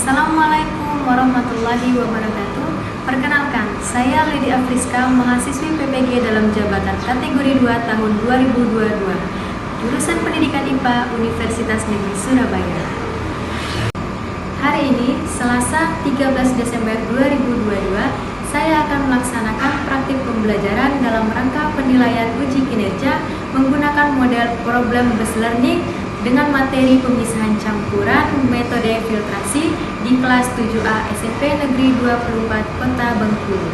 Assalamualaikum warahmatullahi wabarakatuh. Perkenalkan, saya Lady Afriska, mahasiswi PPG dalam jabatan kategori 2 tahun 2022, jurusan Pendidikan IPA Universitas Negeri Surabaya. Hari ini, Selasa 13 Desember 2022, saya akan melaksanakan praktik pembelajaran dalam rangka penilaian uji kinerja menggunakan model problem-based learning dengan materi pemisahan campuran metode filtrasi di kelas 7A SMP Negeri 24 Kota Bengkulu.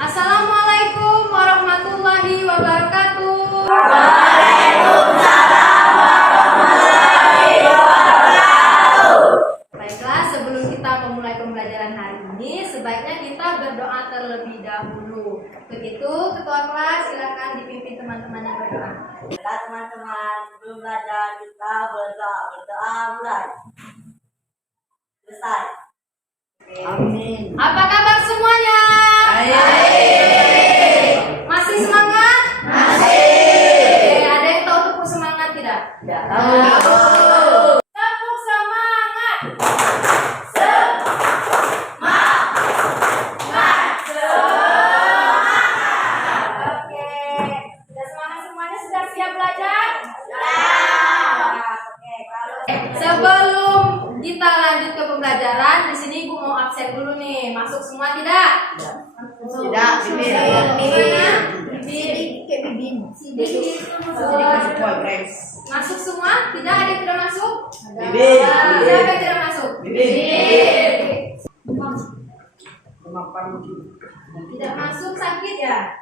Assalamualaikum warahmatullahi wabarakatuh. Waalaikumsalam warahmatullahi wabarakatuh. Baiklah, sebelum kita memulai pembelajaran hari ini, sebaiknya kita berdoa terlebih dahulu. Begitu, ketua kelas silakan dipimpin teman-teman yang berdoa. Kita teman-teman sebelum belajar kita berdoa mulai. Selesai. Amin. Apa kabar semuanya? Masih semangat? Masih. Ada yang tahu tepuk semangat tidak? Tidak tahu. Tepuk semangat. Oke. Sudah semangat semuanya? Sudah siap belajar? Sebelum kita lanjut ke pembelajaran, di sini Ibu mau absen dulu nih. Masuk semua tidak? Tidak, Masuk semua? Tidak, ada yang tidak masuk? Bibir. Siapa yang tidak masuk? Bibir. Tidak masuk, sakit ya?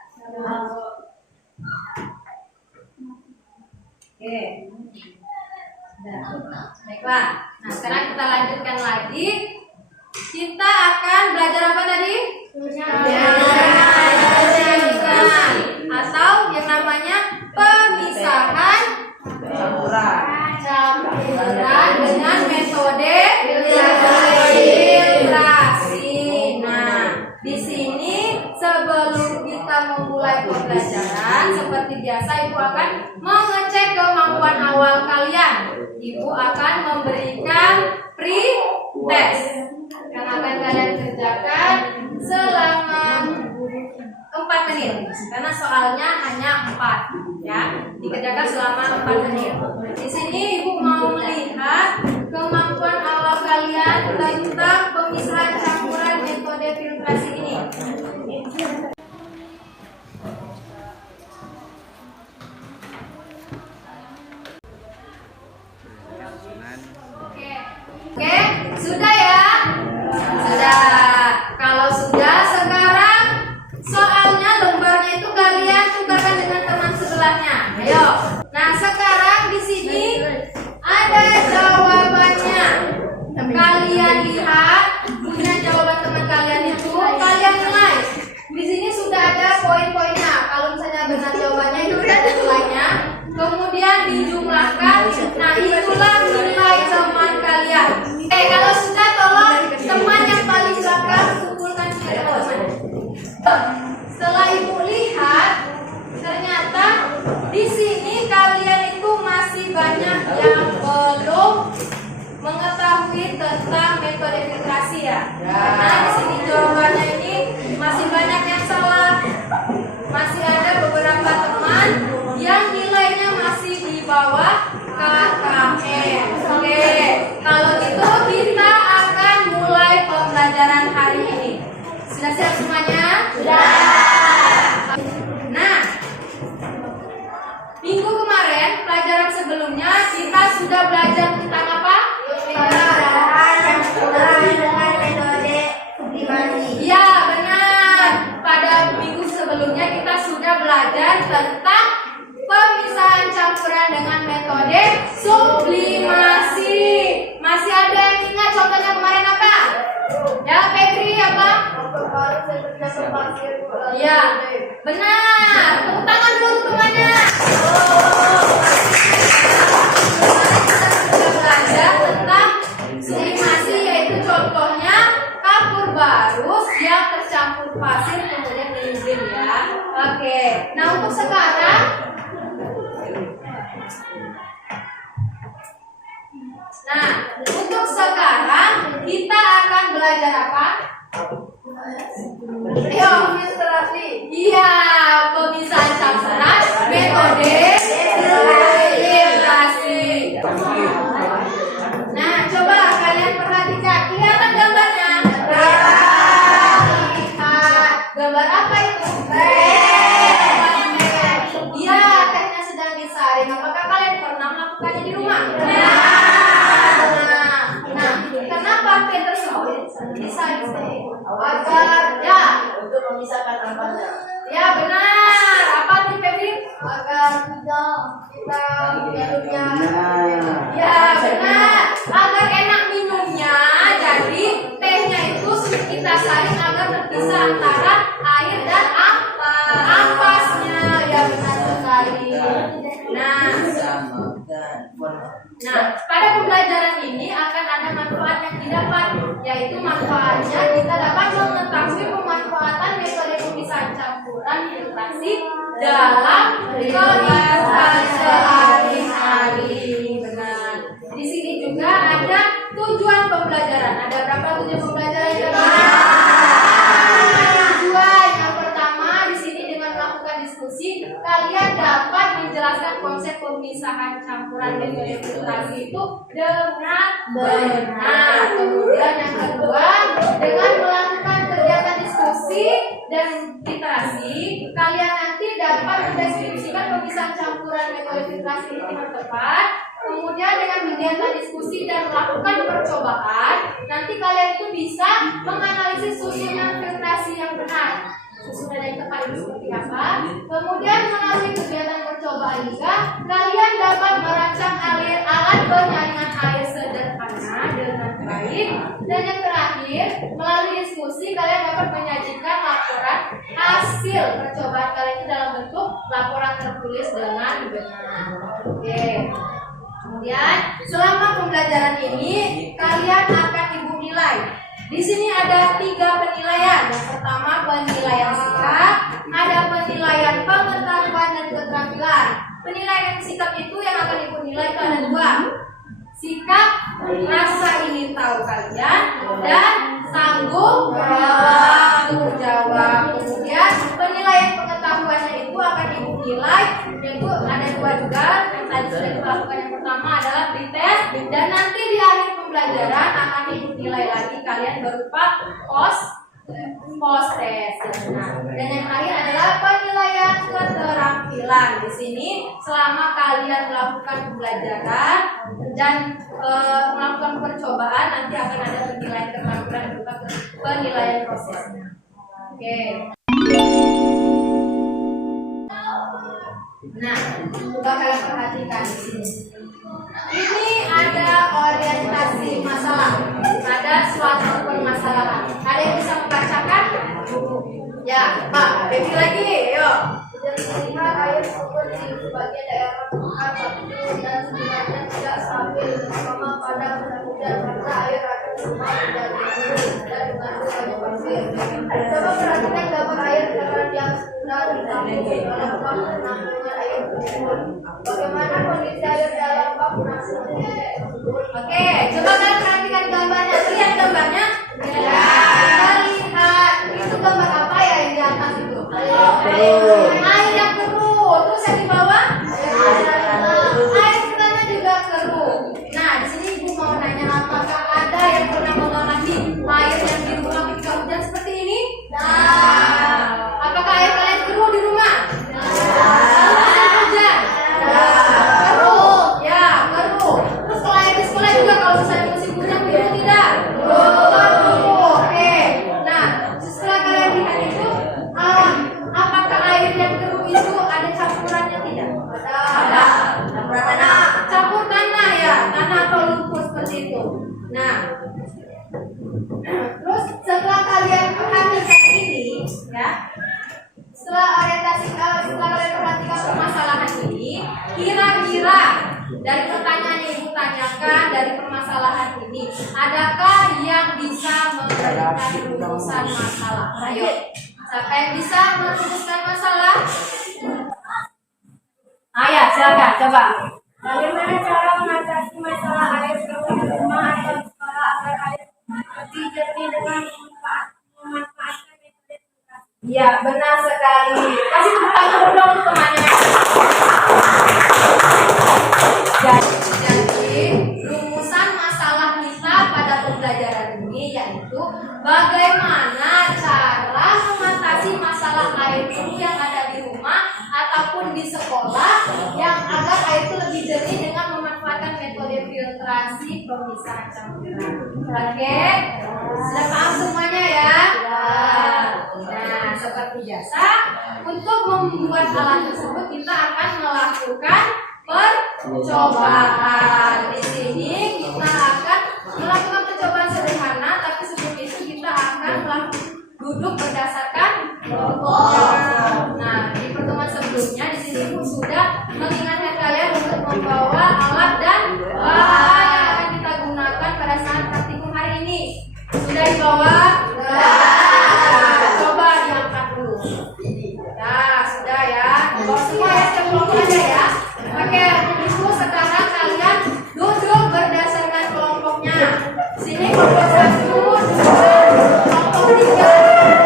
Oke. Baiklah. Nah, sekarang kita lanjutkan lagi. Kita akan belajar apa tadi? Atau yang namanya pemisahan campuran dengan metode filtrasi. Nah, di sini sebelum kita memulai pembelajaran, seperti biasa Ibu akan mengecek kemampuan awal kalian. Ibu akan memberikan pre-test yang akan kalian kerjakan selama 4 menit, karena soalnya hanya 4 ya, dikerjakan selama 4 menit. Di sini Ibu mau melihat kemampuan awal kalian tentang pemisahan campuran metode filtrasi ini. Oke, sudah ya? Sudah. Kalau sudah, sekarang soalnya lembarnya itu kalian tukarkan dengan teman sebelahnya. Ayo. Nah, sekarang di sini ada jawabannya. Kalian lihat, punya jawaban teman kalian itu, kalian nilai. Di sini sudah ada poin-poinnya. Kalau misalnya benar jawabannya itu ada nilainya, kemudian dijumlahkan. Nah, itulah nilai teman kalian. Kalau sudah, tolong teman yang paling belakang kumpulkan tiga teman. Setelah Ibu lihat, ternyata di sini kalian itu masih banyak yang belum mengetahui tentang metode filtrasi ya. Karena di sini jawabannya ini masih banyak yang salah. Masih ada beberapa teman yang nilainya masih di bawah KKM. Oke, kalau gitu kita akan mulai pembelajaran hari ini. Sudah siap semuanya? Sudah. Nah, minggu kemarin pelajaran sebelumnya kita sudah belajar tentang apa? Dengan metode optimasi. Ya, benar. Pada minggu sebelumnya Iya, benar. Tepuk tangan dulu semuanya. Kita belajar tentang sublimasi, yaitu contohnya kapur barus yang tercampur pasir kemudian diimbing ya. Oke. Nah untuk sekarang kita akan belajar apa? Ayo, iya, pemisahan campuran metode filtrasi. Nah, coba kalian perhatikan, kelihatan gambarnya? Lihat, gambar apa itu? Iya, tehnya sedang disaring. Apakah kalian pernah melakukannya di rumah? Nah, kenapa teh tersebut disaring? Agar ya untuk memisahkan ampasnya. Ya benar. Apa tuh Febri? Agar tidak kita minumnya. Ya benar. Agar enak minumnya. Jadi tehnya itu kita saring agar terpisah antara air dan ampasnya. Ya benar sekali. Nah, pada pembelajaran ini akan ada manfaat yang didapat, yaitu manfaatnya kita dapat mengetahui pemanfaatan metode pemisahan campuran filtrasi dalam kehidupan sehari-hari. Benar. Di sini juga ada tujuan pembelajaran. Ada berapa tujuan pembelajaran? Tujuan yang pertama di sini dengan melakukan diskusi, kalian dapat menjelaskan konsep pemisahan campuran metode filtrasi itu dengan benar. Kemudian yang kedua, dengan melakukan kegiatan diskusi dan literasi, kalian nanti dapat mendeskripsikan pemisahan campuran metode filtrasi ini dengan tepat. Kemudian dengan kegiatan diskusi dan melakukan percobaan, nanti kalian itu bisa menganalisis susunan filtrasi yang benar. Susunan yang tepat itu seperti apa? Kemudian melalui kegiatan percobaan juga, kalian dapat merancang alat penyaringan air sederhana dengan baik. Dan yang terakhir, melalui diskusi kalian dapat menyajikan laporan hasil percobaan kalian itu dalam bentuk laporan tertulis dengan benar. Oke. Kemudian selama pembelajaran ini kalian akan ibu nilai. Di sini ada 3 penilaian. Yang pertama penilaian sikap, ada penilaian pengetahuan dan keterampilan. Penilaian sikap itu yang akan ibu nilai itu ada 2. Sikap, rasa ingin tahu kalian, dan sanggup jawab. Kemudian penilaian pengetahuannya itu akan ibu nilai, yaitu ada 2 juga. Yang tadi sudah dilakukan, yang pertama adalah pretest, dan nanti di akhir pembelajaran akan ibu nilai lagi kalian berupa post test. Dan yang terakhir adalah penilaian keterampilan. Di sini selama kalian melakukan pembelajaran dan melakukan percobaan, nanti akan ada penilaian keterampilan dan juga penilaian prosesnya. Oke. Nah, coba kalian perhatikan di sini. Ini ada orientasi masalah, ada suatu permasalahan. Ada yang bisa membacakan? Ya, Pak, Devi lagi, yuk. Lihat air sumber di sebagian daerah dan sebenarnya tidak stabil, terutama pada musim hujan karena air akan semua dan mengandung banyak pasir. Coba perhatikan gambar air yang sudah ditampung dalam bak penampungan air tersebut. Bagaimana kondisi air dalam bak penampungan? Oke, coba kalian perhatikan gambarnya. Lihat gambarnya. Ya, lihat. Itu gambar apa ya yang di atas itu? Air yang keruh. Terus yang di bawah? Air tengahnya juga keruh. Nah, di sini ibu mau nanya, apakah ada yang pernah mengalami air yang di rumah ketika hujan seperti ini? Apakah air kalian keruh di rumah? Musim hujan? Keruh. Ya, keruh. Terus kalau air di sekolah juga kalau misalnya musim hujan keruh tidak? Keruh. Oke. Nah, setelah kalian lihat itu, apakah air yang keruh itu ada campurannya tidak? Ada. Campuran tanah. Campur tanah ya, tanah atau lumpur seperti itu. Nah, terus setelah kalian perhatikan ini, Setelah kalian perhatikan permasalahan ini, kira-kira dari pertanyaan yang ibu tanyakan dari permasalahan ini, adakah yang bisa memberikan rumusan masalah? Ayo, siapa yang bisa merumuskan masalah? Ayo, silakan, coba. Bagaimana cara mengatasi masalah air di rumah atau sekolah agar air lebih jernih dengan memanfaatkan metode filtrasi? Ya, benar sekali. Kasih tepuk tangan dulu dong untuk temannya. Jadi, rumusan masalah kita pada pembelajaran ini yaitu bagaimana cara mengatasi masalah air ini yang ada di rumah ataupun di sekolah yang agar air itu lebih jernih dengan memanfaatkan metode filtrasi pemisahan campuran. Oke, sudah paham semuanya ya? Nah, seperti biasa, untuk membuat alat tersebut kita akan melakukan percobaan. Di sini kita akan melakukan percobaan sederhana, tapi sebelum itu kita akan duduk berdasarkan kelompok. Nah, di pertemuan sebelumnya di sini Ibu sudah mengingatkan kalian untuk membawa alat dan bahan yang akan kita gunakan pada saat praktikum hari ini. Sudah dibawa? Coba diangkat dulu. Nah, sudah ya. Bawa semua ya, kelompok aja ya. Oke, Ibu sekarang kalian duduk berdasarkan kelompoknya. Sini kelompok 1, 2, kelompok 3,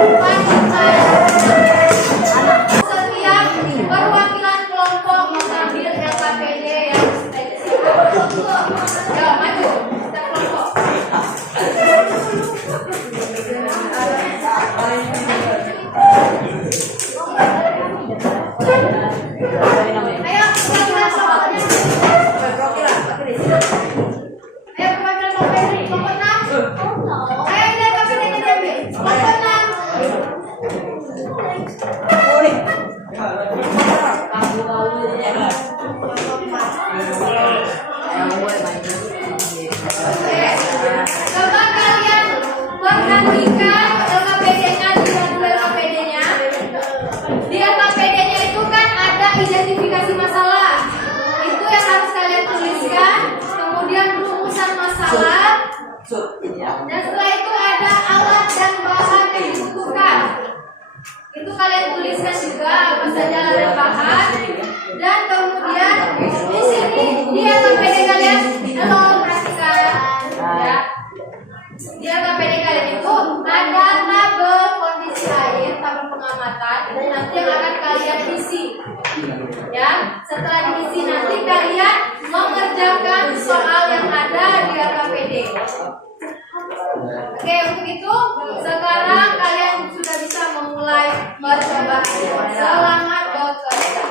4, 5. Setiap perwakilan kelompok mengambil LKPD yang sudah disiapkan. Ya, maju. Setiap kelompok. Ayo, perwakilan kelompoknya. Ayo, perwakilan kelompok ini. Kelompok 6. Ayo, ini LKPD-nya diambil. Kelompok 6. Coba kalian perhatikan LKPD-nya, lihat dulu LKPD-nya. Di LKPD-nya itu kan ada identifikasi masalah. Itu yang harus kalian tuliskan. Kemudian rumusan masalah. Dan setelah itu ada alat dan bahan yang dibutuhkan. Itu kalian tuliskan juga apa saja alat dan bahan. Dan kemudian di sini di LKPD kalian tolong perhatikan ya. Di LKPD kalian itu ada tabel kondisi air, tabel pengamatan, dan nanti yang akan kalian isi. Ya, setelah diisi nanti kalian mengerjakan soal yang ada di LKPD. Oke, untuk itu sekarang kalian sudah bisa memulai percobaan. Selamat bekerja.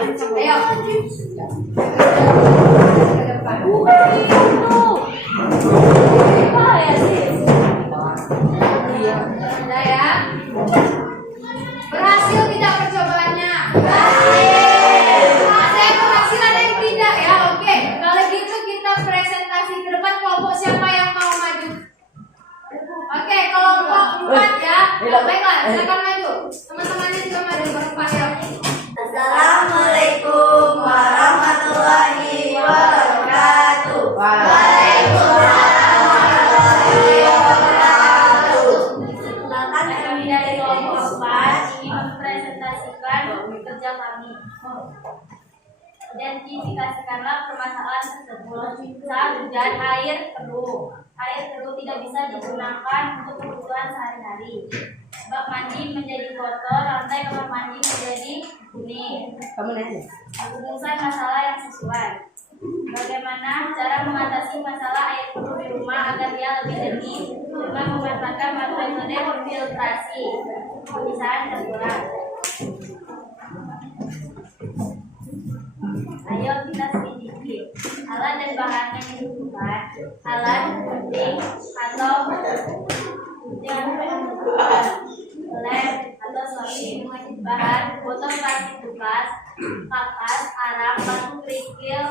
Ayo. Ke depan. Sudah ya? Berhasil tidak percobaannya? Saya berhasil, ada yang tidak ya? Oke, kalau gitu kita presentasi ke depan. Kelompok siapa yang mau maju? Oke, kelompok 4 ya. Baiklah, silakan maju. Teman-temannya juga maju berempat ya. Assalamualaikum warahmatullahi wabarakatuh. Perkenalkan, kami dari kelompok 4 ingin mempresentasikan kerja kami. Identifikasikanlah permasalahan tersebut. Saat hujan, air keruh tidak bisa digunakan untuk kebutuhan sehari-hari. Bak mandi menjadi kotor, lantai kamar mandi menjadi kuning. Rumuskan masalah yang sesuai. Bagaimana cara mengatasi masalah air keruh di rumah agar dia lebih jernih dengan memanfaatkan metode filtrasi. Pemisahan campuran. Ayo kita selidiki alat dan bahan yang dibutuhkan. Alat gunting atau lem atau sortir. Bahan botol plastik bekas, kapas, arang, batu kerikil,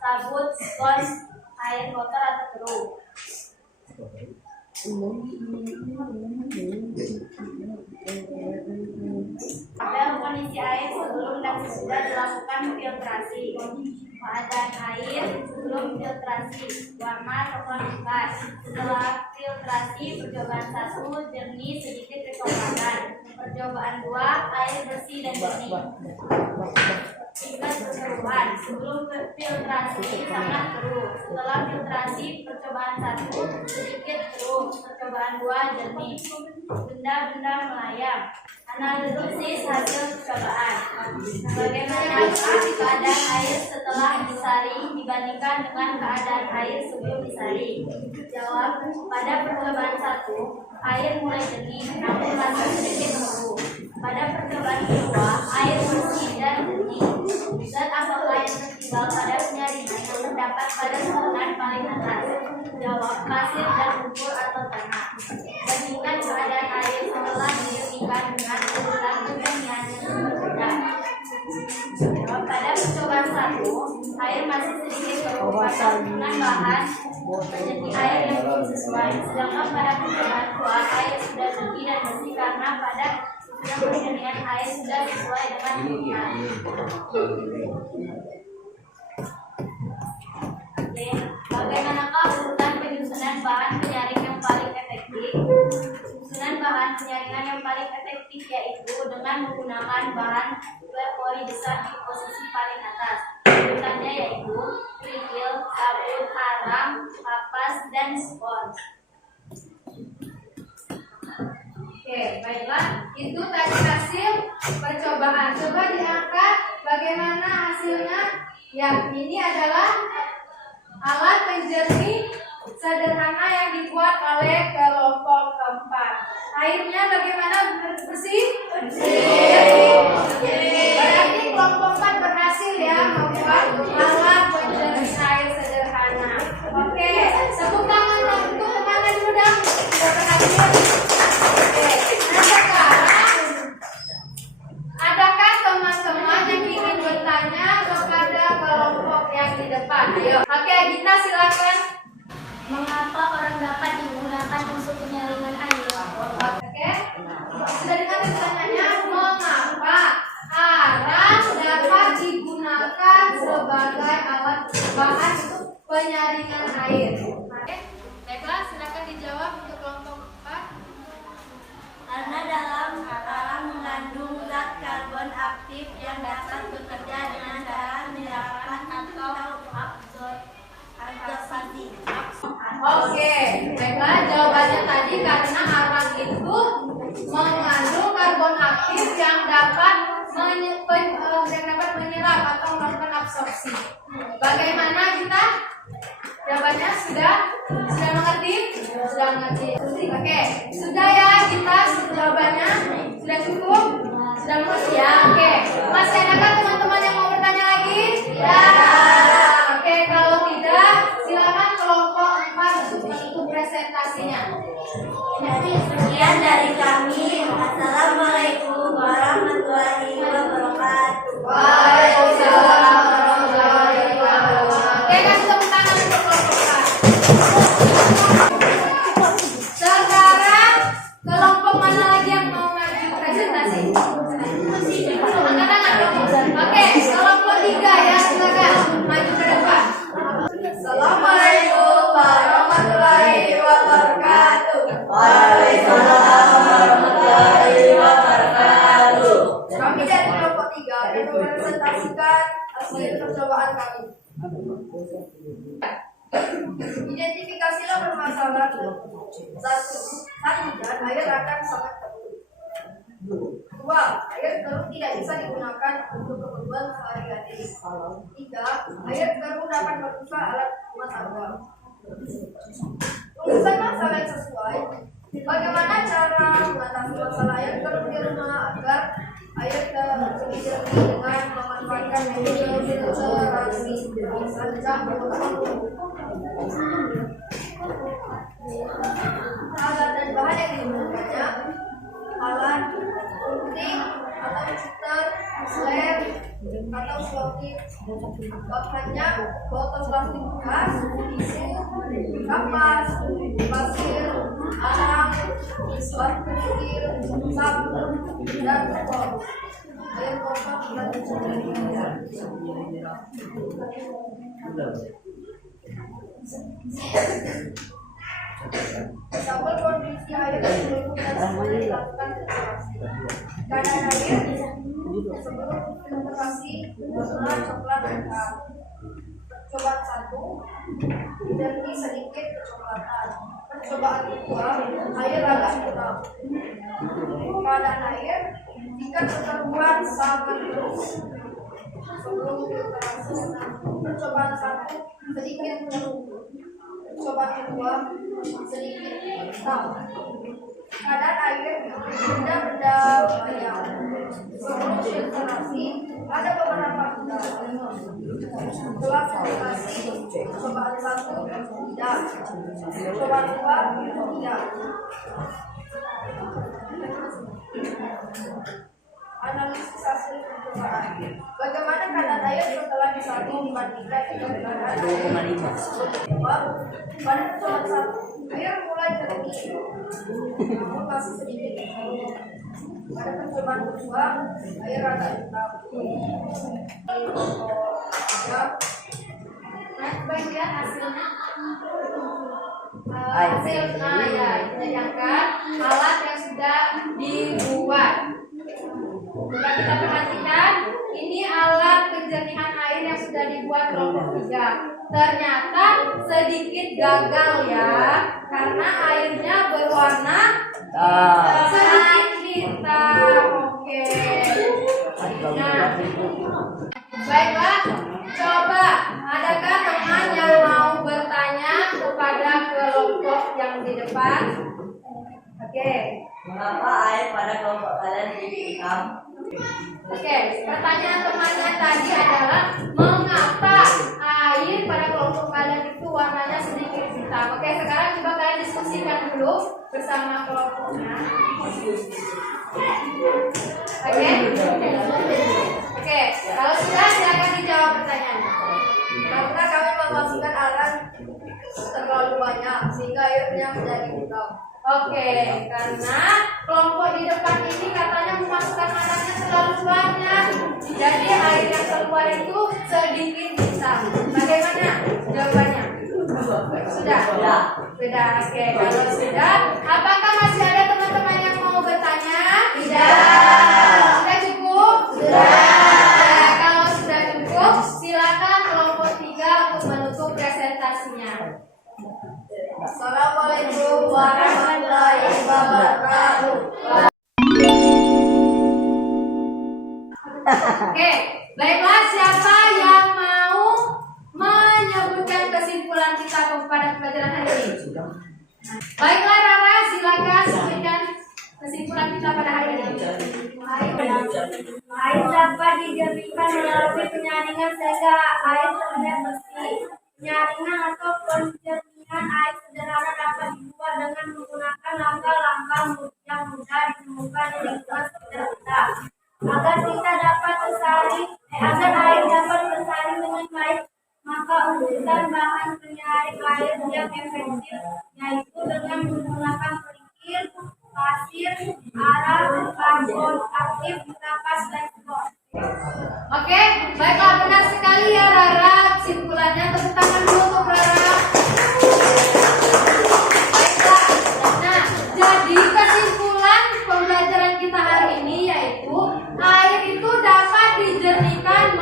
sabut, spons, air kotor atau keruh. Tabel kondisi air sebelum dan sesudah dilakukan filtrasi. Keadaan air sebelum filtrasi. Warna coklat pekat. Setelah filtrasi, percobaan 1 jernih sedikit kecoklatan. Percobaan 2 air bersih dan jernih. Tingkat keseruan. Sebelum filtrasi sangat keruh. Setelah filtrasi, percobaan 1 sedikit keruh. Percobaan 2 jernih. Benda-benda melayang. Analisis hasil percobaan. Bagaimana keadaan air setelah disaring dibandingkan dengan keadaan air sebelum disaring? Jawab. Pada percobaan 1, air mulai jernih namun masih sedikit keruh. Pada percobaan kedua, air bersih dan jernih. Zat apakah yang tertinggal pada penyaringan yang terdapat pada saluran paling atas? Jawab. Pasir dan lumpur atau tanah. Bandingkan keadaan air setelah dijernihkan dengan ukuran kejernihan yang berbeda. Jawab. Pada percobaan 1, air masih sedikit keruh dengan bahan menjadi air yang belum sesuai. Sedangkan pada percobaan 2, air sudah jernih dan bersih karena pada yang penyaringan air sudah sesuai dengan ukuran. Oke, bagaimanakah urutan penyusunan bahan penyaring yang paling efektif? Penyusunan bahan penyaringan yang paling efektif yaitu dengan menggunakan bahan pori besar di posisi paling atas. Urutannya yaitu kerikil, sabun, arang, kapas, dan spons. Oke, baiklah. Itu tadi hasil percobaan. Coba diangkat bagaimana hasilnya. Ya, ini adalah alat penjernih sederhana yang dibuat oleh kelompok keempat. Airnya bagaimana? Bersih? Bersih. Berarti kelompok 4 berhasil ya membuat alat penjernih air sederhana. Oke, tepuk tangan untuk teman-teman dulu dong. Sudah berhasil. Oke, nah sekarang adakah teman-teman yang ingin bertanya kepada kelompok yang di depan? Ayo. Oke, Gita silakan. Mengapa orang dapat digunakan untuk penyaringan air? Oke. Sudah dengar pertanyaannya? Mengapa arang dapat digunakan sebagai alat bahan untuk penyaringan air? Oke. Baiklah, silakan dijawab untuk kelompok 4. Karena dalam arang mengandung zat karbon aktif yang dapat bekerja dengan cara menyerapkan atau absorbasi. Oke, baiklah jawabannya tadi karena arang itu mengandung karbon aktif yang dapat menyerap atau melakukan absorpsi. Bagaimana kita? Jawabannya sudah mengerti? Sudah mengerti. Oke, sudah ya kita jawabannya sudah cukup? Sudah mengerti ya? Oke, masih adakah teman-teman yang mau presentasikan hasil percobaan kami. Identifikasilah permasalahan. Satu, dan air akan sangat keruh. Dua, air keruh tidak bisa digunakan untuk keperluan sehari-hari. Tiga, air keruh dapat merusak alat rumah tangga. Rumusan masalah yang sesuai. Bagaimana cara mengatasi masalah air keruh di rumah agar air jernih dengan memanfaatkan metode filtrasi alat dan bahan yang digunakannya: alat gunting atau cutter, slab atau slotip. Bahannya botol plastik bekas, tisu, kapas, pasir, arang, batu kerikil, sabun, dan botol. Air kotor dan sampel kondisi air sebelum dan semuanya dilakukan filtrasi. Keadaan air sebelum filtrasi warna coklat merah. Percobaan 1, jernih sedikit kecoklatan. Percobaan 2, air agak hitam. Keadaan air jika keteruan sangat terus sebelum filtrasi. Percobaan 1, sedikit keruh. Percobaan 2, sedikit hitam. Keadaan air benda-benda maya. Sebelum filtrasi ada beberapa benda. Setelah filtrasi, percobaan 1 tidak. Percobaan 2 tidak. Analisis hasil percobaan. Bagaimana keadaan air setelah disaring dibandingkan dengan keadaan air sebelum? Pada percobaan 1, air mulai jernih, namun masih sedikit keruh. Pada percobaan 2, air agak hitam. Nah, bagian hasilnya Ya, diangkat alat yang sudah dibuat. Coba kita perhatikan, ini alat penjernihan air yang sudah dibuat kelompok 3. Ternyata sedikit gagal ya, karena airnya berwarna sedikit hitam. Oke. Nah, baiklah, coba adakah teman yang mau bertanya kepada kelompok yang di depan? Oke. Mengapa air pada kelompok kalian jadi hitam? Oke, pertanyaan temannya tadi adalah mengapa air pada kelompok kalian itu warnanya sedikit hitam. Oke, sekarang coba kalian diskusikan dulu bersama kelompoknya. Oke. Oke, kalau sudah silakan dijawab pertanyaannya. karena kami memasukkan alat terlalu banyak sehingga airnya menjadi hitam. Oke, karena kelompok di depan ini katanya memasukkan alatnya terlalu banyak, jadi air yang keluar itu sedikit hitam. Bagaimana jawabannya? Sudah? Sudah. Oke, kalau sudah, apakah masih ada teman-teman yang mau bertanya? Tidak. Sudah cukup? Sudah. Kalau sudah cukup, silakan kelompok 3 untuk menutup presentasinya. Assalamualaikum warahmatullahi wabarakatuh. Oke, baiklah, siapa yang mau menyebutkan kesimpulan kita pada pelajaran hari ini? Baiklah, Rara, silakan sebutkan kesimpulan kita pada hari ini. Air dapat dijernihkan melalui penyaringan sehingga air terlihat bersih. Penyaringan atau penjernihan air sederhana dapat dibuat dengan menggunakan langkah-langkah yang mudah ditemukan di lingkungan sekitar kita. Agar air dapat tersaring dengan baik, maka urutan bahan penyaring air yang efektif, yaitu dengan menggunakan kerikil, pasir, arang, karbon aktif, kapas, dan spot. Oke, baiklah, benar sekali ya Rara. Kesimpulannya, tepuk tangan dulu untuk Rara. Baiklah, nah jadi kesimpulan pembelajaran kita hari ini yaitu air itu dapat dijernihkan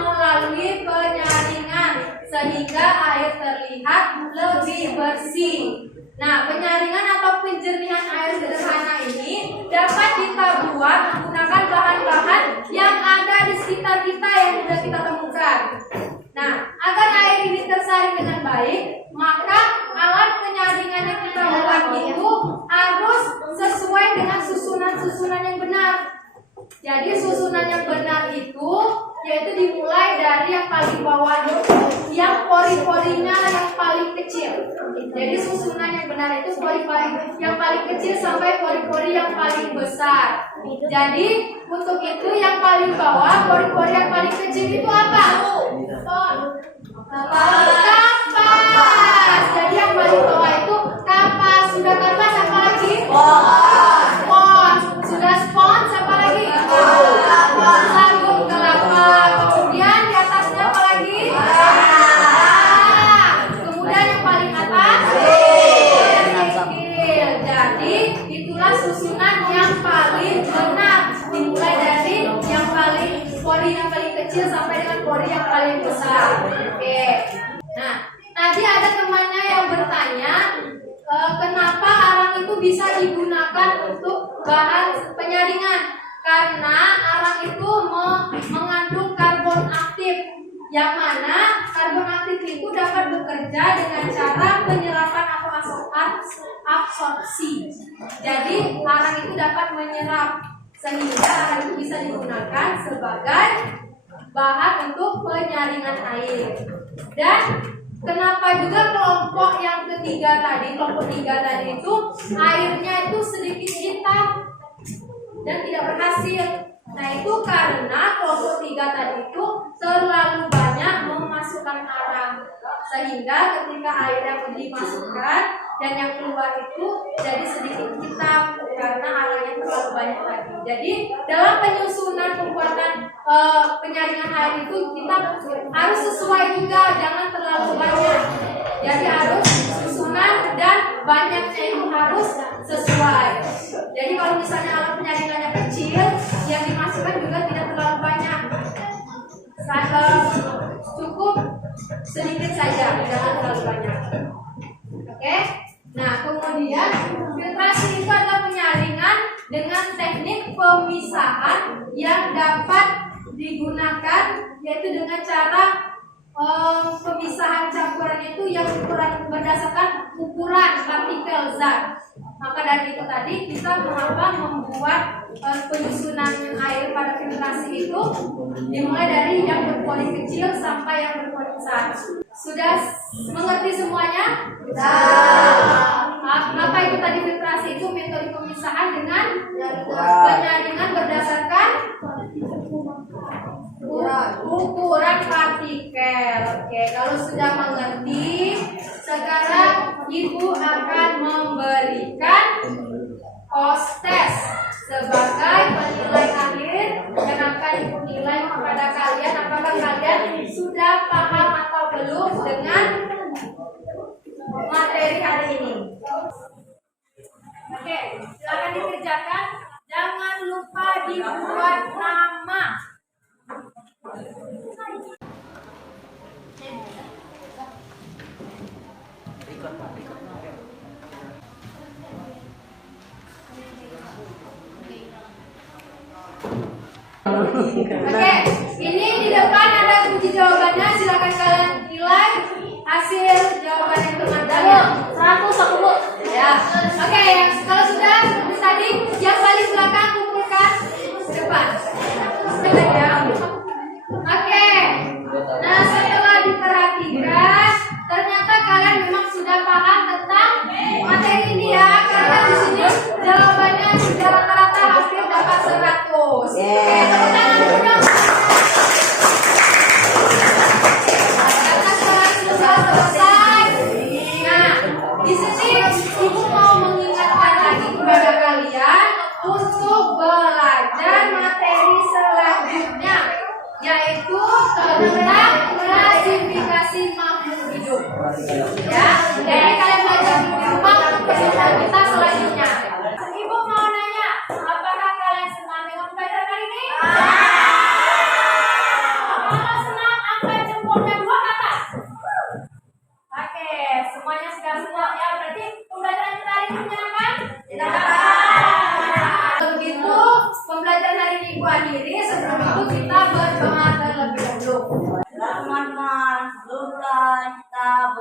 bersih. Nah, penyaringan atau penjernihan air sederhana ini dapat kita buat menggunakan bahan-bahan yang ada di sekitar kita yang sudah kita temukan. Nah, agar air ini tersaring dengan baik, maka alat penyaringan yang kita buat itu harus sesuai dengan susunan-susunan yang benar. Jadi susunan yang benar itu yaitu dimulai dari yang paling bawah itu, yang pori-porinya yang paling kecil. Jadi susunan yang benar itu pori-pori yang paling kecil sampai pori-pori yang paling besar. Jadi untuk itu yang paling bawah, pori-pori yang paling kecil itu apa? Kapas. Jadi yang paling bawah itu kapas. Sudah kapas apa lagi? Spons. Sudah spons apa lagi? Sabun kelapa. Kemudian di atasnya apa lagi? Kemudian yang paling atas? Kerikil. Jadi itulah susunan yang paling benar. Dimulai dari yang paling pori yang paling kecil sampai dengan pori yang paling besar. Oke. Nah, tadi ada temannya yang bertanya, kenapa arang itu bisa digunakan untuk bahan penyaringan? Karena arang itu mengandung karbon aktif, yang mana karbon aktif itu dapat bekerja dengan cara penyerapan atau absorpsi. Jadi arang itu dapat menyerap, sehingga arang itu bisa digunakan sebagai bahan untuk penyaringan air. Dan kenapa juga kelompok yang ketiga tadi, kelompok 3 tadi itu airnya itu sedikit hitam dan tidak berhasil. Nah, itu karena kelompok 3 tadi itu terlalu banyak memasukkan arang, sehingga ketika air yang dimasukkan dan yang keluar itu jadi sedikit hitam karena arangnya terlalu banyak tadi. Jadi dalam penyusunan pembuatan penyaringan air itu kita harus sesuai juga, jangan terlalu banyak. Jadi harus susunan dan banyaknya itu harus sesuai. Jadi kalau misalnya alat penyaringannya kecil, yang dimasukkan juga tidak terlalu banyak. Cukup sedikit saja, jangan terlalu banyak. Oke? Nah, kemudian filtrasi itu adalah penyaringan dengan teknik pemisahan yang dapat digunakan, yaitu dengan cara pemisahan campurannya itu yang ukuran berdasarkan ukuran partikel zat. Maka dari itu tadi kita membuat penyusunan air pada filtrasi itu dimulai dari yang berpori kecil sampai yang berpori besar. Sudah mengerti semuanya? Maka itu tadi filtrasi itu metode pemisahan dengan penyaringan berdasarkan ukuran partikel. Oke, kalau sudah mengerti, sekarang Ibu akan memberikan tes sebagai penilai akhir yang akan Ibu nilai kepada kalian apakah kalian sudah paham atau belum dengan materi hari ini. Oke, silakan dikerjakan. Jangan lupa dibuat nama. Oke, ini di depan ada kunci jawabannya. Silakan kalian nilai hasil jawaban yang teman-teman. 100 aku Bu. Ya. Oke, kalau sudah seperti tadi, yang paling belakang kumpulkan ke depan. Oke. Nah, setelah diperhatikan, ternyata kalian memang sudah paham tentang materi ini ya, karena di sini jawabannya sudah rata-rata hampir dapat 100. Oke, tepuk tangan dulu. Sudah selesai. Nah, di sini Ibu mau mengingatkan lagi kepada kalian untuk belajar materi selanjutnya, yaitu tentang klasifikasi makhluk hidup. Ya, jadi kalian belajar di rumah untuk kita selanjutnya. Ibu mau nanya, apakah kalian senang dengan pelajaran hari ini? Kalau senang, angkat jempolnya 2 ke atas. Oke, semuanya sudah senang ya.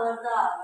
bertak